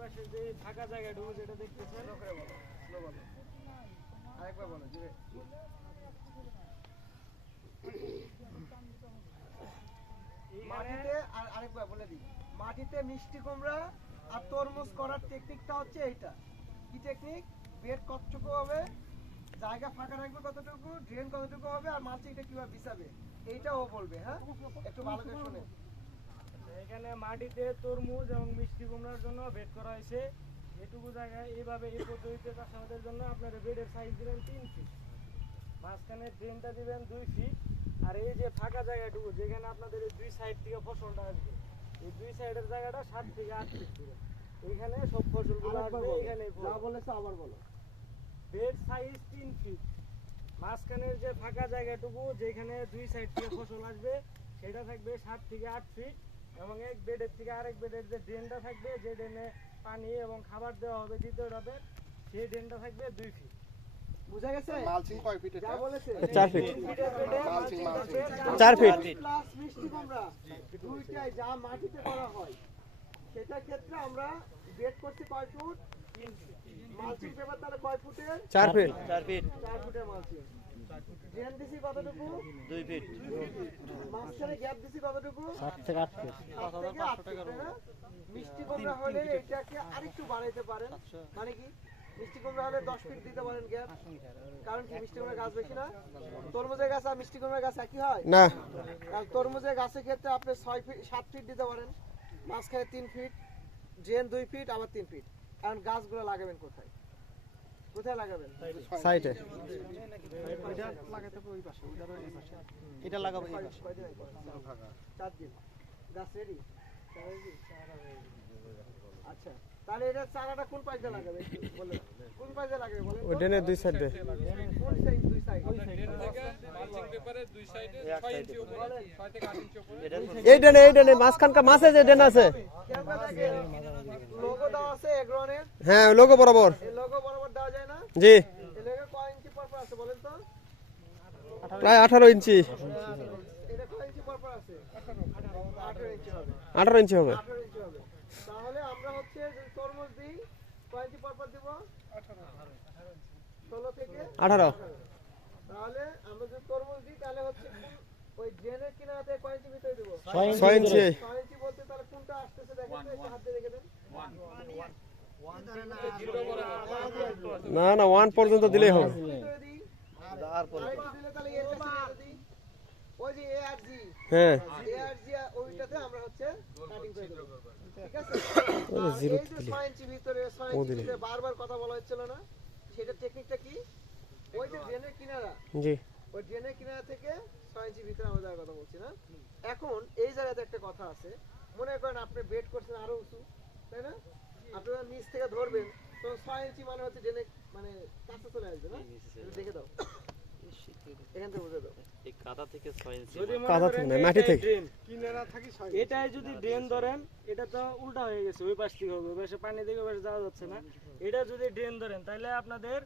পাশে যে ফাঁকা জায়গাটুকু যেটা দেখতেছেন। আরেকবার বলো জোরে মাটিতে আর আরেকবার বলে দিই মাটিতে মিষ্টি কুমড়া আর তরমুজ করার টেকনিকটা হচ্ছে এইটা। কি টেকনিক বেড কতটুকু হবে জায়গা ফাঁকা রাখবে কতটুকু ড্রেন কতটুকু হবে আর মালচিংটা কীভাবে বিছাবে এইটা ও বলবে হ্যাঁ? একটু ভালো করে শুনে। এখানে মাটিতে তরমুজ এবং মিষ্টি কুমড়ার জন্য বেড করা হয়েছে। এটুকু জায়গায় এইভাবে এই পদ্ধতিতে চাষাবাদের জন্য আপনার বেডের সাইজ দিবেন তিন ফিট মাঝখানে ড্রেনটা দিবেন দুই ফিট আর এই যে ফাঁকা জায়গাটুকু যেখানে আপনাদের এই দুই সাইড থেকে ফসলটা আসবে এই দুই সাইডের জায়গাটা সাত থেকে আট ফিট করে এইখানে সব ফসলগুলো আসবে এখানে যা বলেছ আবার বলো। বেড সাইজ তিন ফিট মাঝখানের যে ফাঁকা জায়গাটুকু যেখানে দুই সাইড থেকে ফসল আসবে সেটা থাকবে সাত থেকে আট ফিট এবং এক বেডের থেকে আরেক বেডের যে ড্রেনটা থাকবে যে ড্রেনে পানি এবং খাবার দেওয়া হবে দ্বিতীয়টাতে সেই ড্রেনটা থাকবে দুই ফিট বুঝা গেছে? মালচিং কয় ফিট যা এটা বলেছে। চার ফিট মালচিং, মালচিং। চার ফিট প্লাস মিষ্টি কুমড়া। দুইটাই যা মাটিতে করা হয় সেটার ক্ষেত্রে আমরা বেড করছি কয় ফুট? মালচিং পেপার তাহলে কয় ফুটের? চার ফিট চার ফিট চার ফুটের মালচিং। ড্রেন দিছি কতটুকু? দুই ফিট। মাঝখানে গ্যাপ দিছি কতটুকু? সাত থেকে আট ফিট। সাত থেকে আট ফুট, তাই না? মিষ্টি কুমড়া হলে এটাকে আরেকটু বাড়াইতে পারেন। মানে কি? মিষ্টি কুমড়া হলে দশ ফিট দিতে পারেন গ্যাপ কারণ কি মিষ্টি কুমড়ার গাছ বেশি না? তরমুজের গাছ আর মিষ্টি কুমড়ার গাছ একই হয়? না। তরমুজের গাছের ক্ষেত্রে আপনি ছয় ফিট সাত ফিট দিতে পারেন। মাঝখানে তিন ফিট ড্রেন দুই ফিট আবার তিন ফিট। কারণ গাছগুলো লাগাবেন কোথায়? কোথায় লাগাবেন? সাইডে এটা লাগাবো এই ওই পাশে। কয়দিন আগে? চার দিন গাছ রেডি আচ্ছা। তাহলে এটা চারাটা কোন পাশে লাগাবে? বলে কোন পাশে লাগাবে বলেন? ওই ড্রেনের দুই সাইডে কোন সাইড দুই সাইড এটা এই ড্রেনে এই ড্রেনে মাঝখানকার মাছে যে ড্রেন আছে। লোগো? দেওয়া আছে এগ্রনের হ্যাঁ লোগো বরাবর। এই লোগো বরাবর দেওয়া যায় না? জি। এই লোগো কয় ইঞ্চি পর পর আছে বলেন তো? প্রায় আঠারো ইঞ্চি এটা কয় ইঞ্চি পর পর আছে? আঠারো। ইঞ্চি হবে। আঠারো ইঞ্চি হবে। ইঞ্চি হচ্ছে যদি তরমুজ দিই। কয় ইঞ্চি পর পর দিব? ষোলো থেকে? আঠারো। তাহলে আমরা যদি তরমুজ দিই তাহলে হচ্ছে ওই ড্রেনের কিনারাতে কয় ইঞ্চি ভিতরে দিব? ছয় ইঞ্চি। ছয় ইঞ্চি। বলতে তাহলে কোনটা আসতেছে দেখেন তো হাত দিয়ে রেখে দেন। না না ওয়ান পর্যন্ত দিলেই হবে ভিতরে দিই তারপরে আরেকটু দিলে তাহলে এর কাছে নিয়ে দিই ওই যে এ আর জি হ্যাঁ। এ আর জি ওইটাতে আমরা হচ্ছে কাটিং করে দেবো। ঠিক আছে? ওই জিরো ইঞ্চি ভিতরে ছয় ও ইঞ্চি ভিতরে বারবার কথা বলা হচ্ছিল না সেটা টেকনিকটা কি? ওই যে ড্রেনের কিনারা। জি। ওই ড্রেনের কিনারা থেকে ছয় ইঞ্চি ভিতরে আমরা যাওয়ার কথা বলছি না। এখন এই জায়গাতে একটা কথা আছে। মনে করেন আপনি বেড করছেন আরও উঁচু তাই না? আপনারা নিচ থেকে ধরবেন তো ছয় ইঞ্চি মানে হচ্ছে ড্রেনে মানে কাছে চলে আসবে না? দেখে দাও। এখান থেকে বুঝে দাও। এই কাদা থেকে ছয় ইঞ্চি কাদা থেকে না, মাটি থেকে। drain, এটাই যদি ড্রেন ধরেন এটা তো উল্টা হয়ে গেছে ওই পাশ থেকে হবে ওই পাশে পানি থেকে ওই পাশে যাওয়া যাচ্ছে না। এটা যদি ড্রেন ধরেন তাহলে আপনাদের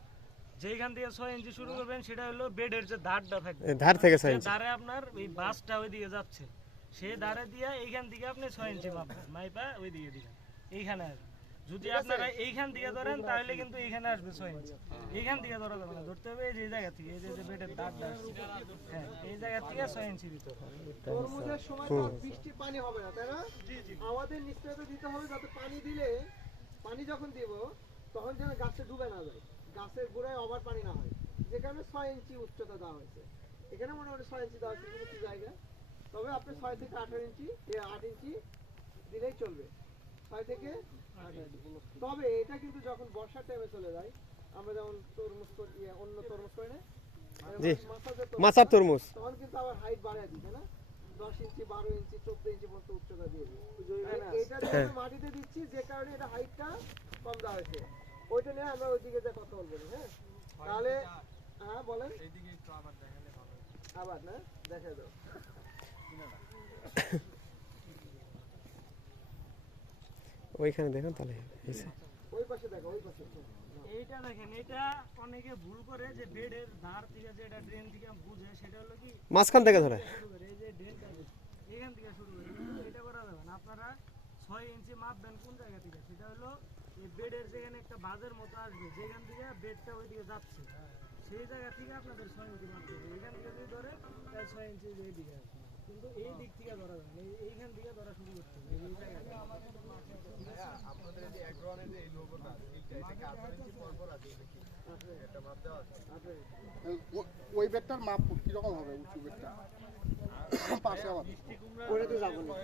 যেখান থেকে ছয় ইঞ্চি শুরু করবেন সেটা হলো বেডের যে ধারটা থাকবে। এই ধার থেকে ইঞ্চি। ধারে আপনার ওই বাসটা ওই দিকে যাচ্ছে। সেই ধারে দিয়ে এইখান থেকে আপনি ছয় ইঞ্চি মাপবেন মাইপা ওই দিকে দিবেন। এইখানে আসবে যদি আপনারা এইখান থেকে ধরেন তাহলে কিন্তু এইখানে আসবে ছয় ইঞ্চি। এইখান থেকে ধরা যাবে না ধরতে হবে এই যে জায়গা থেকে এই যে যে বেডের দাঁড়টা আসছে হ্যাঁ এই জায়গা থেকে ছয় ইঞ্চি ভিতর। তরমুজের সময় তো আর বৃষ্টির পানি হবে না তাই না? আমাদের নিশ্চয়তা দিতে হবে যাতে পানি দিলে পানি যখন দিব তখন যেন গাছে ডুবে না যায়। গাছের গোড়ায় ওভার পানি না হয়। যে কারণে ছয় ইঞ্চি উচ্চতা দেওয়া হয়েছে। এখানে মনে মোটামুটি ছয় ইঞ্চি দেওয়া হয়েছে কিছু জায়গায় তবে আপনি ছয় থেকে আঠারো ইঞ্চি আট ইঞ্চি দিলেই চলবে। ছয় থেকে তবে এটা কিন্তু যখন বর্ষার টাইমে চলে যায় আমরা যেমন তরমুজ করি ইয়ে, অন্য তরমুজ করে না জি। মাছার তরমুজ তখন কিন্তু আবার হাইট বাড়ায় দিবে না? দশ ইঞ্চি বারো ইঞ্চি চোদ্দ ইঞ্চি পর্যন্ত উচ্চতা দিয়ে এটা যে আমরা মাটিতে দিচ্ছি যে কারণে এটা হাইটটা কম দেওয়া হয়েছে। ওইটা নিয়ে আমরা ওইদিকে যে কথা বলব না, হ্যাঁ? তাহলে হ্যাঁ বলেন। আবার না? দেখা দাও ওইখানে দেখুন তাহলে হয়েছে। ওই পাশে দেখো ওই পাশে। এইটা দেখেন এটা অনেকে ভুল করে যে বেডের ধার থেকে যেটা ড্রেন থেকে বুঝে সেটা হলো কি? মাঝখান থেকে ধরে। এই যে এখান থেকে শুরু করে এটা করা যাবে না। আপনারা ছয় ইঞ্চি মাপবেন কোন জায়গা থেকে? সেটা হলো এই বেডের যেখানে একটা বাজের মতো আসবে যেখান থেকে বেডটা ওইদিকে যাচ্ছে। সেই জায়গা থেকে আপনাদের ছয় ইঞ্চি মারতে হবে এখান থেকে যদি ধরে তাহলে ছয় ইঞ্চি এইদিকে আসবে। কিন্তু এই দিক থেকে ধরা যাবে এইখান থেকে ধরা শুরু করতে হবে। এই জায়গায় ও- ওই মাপ কীরকম হবে উঁচু পাশে যাব না।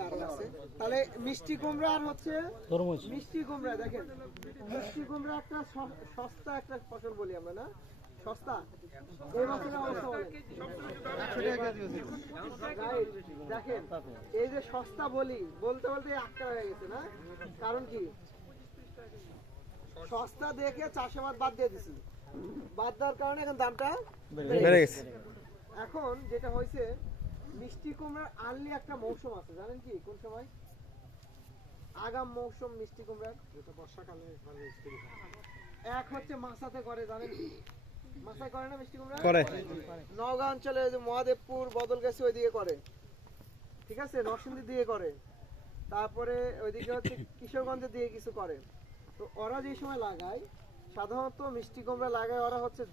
আরও আছে। তাহলে মিষ্টি কুমড়া আর হচ্ছে মিষ্টি কুমড়া দেখেন। মিষ্টি কুমড়া একটা সস্তা একটা ফসল বলি আমরা না? সস্তা? এই অবস্থা দেখেন এই যে সস্তা বলি বলতে বলতে আটকা হয়ে গেছে না? কারণ কি? সস্তা দেখে চাষাবাদ বাদ দিয়ে দিছি। বাদ দেওয়ার কারণে এখন দামটা বেড়ে গেছে। এখন যেটা হয়েছে মিষ্টি কুমড়ার আনলি একটা মৌসুম আছে জানেন কি? কোন সময়? আগাম মৌসুম মিষ্টি কুমড়ার। বর্ষাকালে এক হচ্ছে মাসাতে করে জানেন কি? করে না মিষ্টি কুমড়া? করে। নওগাঁ অঞ্চলে যে মহাদেবপুর বদলগাছি ওইদিকে করে। ঠিক আছে? নরসিংদী দিয়ে করে। তারপরে ওইদিকে হচ্ছে কিশোরগঞ্জের দিকে কিছু করে। তো ওরা যে সময় লাগায় সাধারণত মিষ্টি কুমড়া লাগায় ওরা হচ্ছে